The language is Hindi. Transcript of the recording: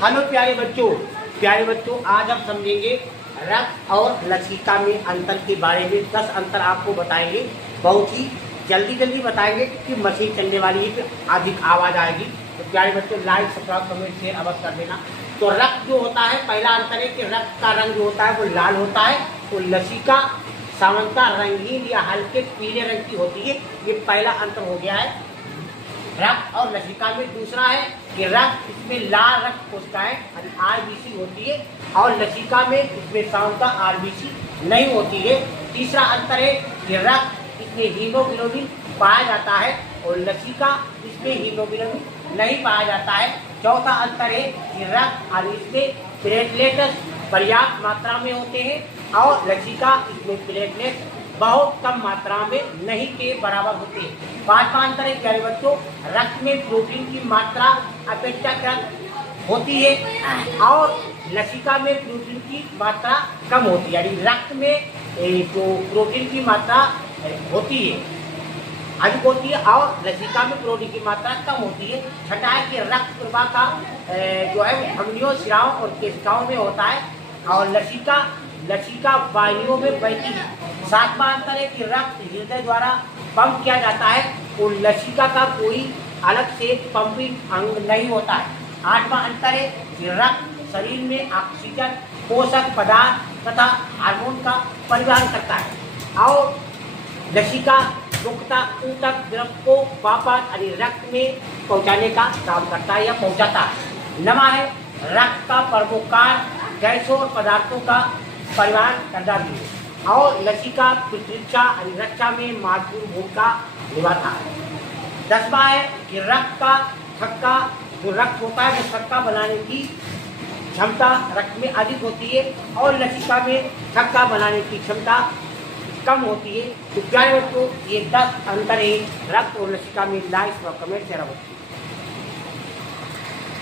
हेलो प्यारे बच्चों आज हम समझेंगे रक्त और लसिका में अंतर के बारे में। 10 अंतर आपको बताएंगे, बहुत ही जल्दी बताएंगे क्योंकि मशीन चलने वाली है, फिर अधिक आवाज़ आएगी। तो प्यारे बच्चों लाइक सब्सक्राइब कमेंट शेयर अवश्य कर देना। तो रक्त जो होता है, पहला अंतर है कि रक्त का रंग जो होता है वो लाल होता है, तो लसिका सामान्यतः रंगीन या हल्के पीले रंग की होती है। ये पहला अंतर हो गया है रक्त और लसिका में। दूसरा है कि रक्त इसमें लाल रक्त कोशिकाएं आरबीसी होती है और लसिका में इसमें सामान्यतः आरबीसी नहीं होती है। तीसरा अंतर है कि रक्त इसमें हीमोग्लोबिन पाया जाता है और लसिका इसमें हीमोग्लोबिन नहीं पाया जाता है। चौथा अंतर है कि रक्त और इसमें प्लेटलेट्स पर्याप्त मात्रा में होते हैं और लसिका इसमें प्लेटलेट बहुत कम मात्रा में नहीं के बराबर होते हैं। पांचवा अंतर है प्यारे बच्चों, रक्त में प्रोटीन की मात्रा अपेक्षाकृत होती है और लसिका में प्रोटीन की मात्रा कम होती है। यानी रक्त में जो प्रोटीन की मात्रा होती है अधिक होती है और लसिका में प्रोटीन की मात्रा कम होती है। छठा है कि रक्त प्रवाह का जो है धमनियों, शिराओं और केशिकाओं में होता है और लसिका वायुओं में बहती है। सातवां अंतर है कि रक्त हृदय द्वारा पंप किया जाता है और लसिका का कोई अलग से पंपिंग अंग नहीं होता है। आठवां अंतर है कि रक्त शरीर में ऑक्सीजन, पोषक पदार्थ तथा हार्मोन का परिवहन करता है और लसिका ऊतक द्रव को वापस रक्त में पहुंचाने का काम करता है या पहुंचाता है। नवा है रक्त का प्रमुखार गैसों और पदार्थों का परिवहन करता भी है और लसिका प्रतिरक्षा रक्षा में महत्वपूर्ण भूमिका निभाता है। 10वां है कि रक्त का थक्का जो रक्त होता है वो थक्का बनाने की क्षमता रक्त में अधिक होती है और लसिका में थक्का बनाने की क्षमता कम होती है। तो प्यारे बच्चों ये 10 अंतर है रक्त और लसिका में। लाइक और कमेंट शेयर अवश्य।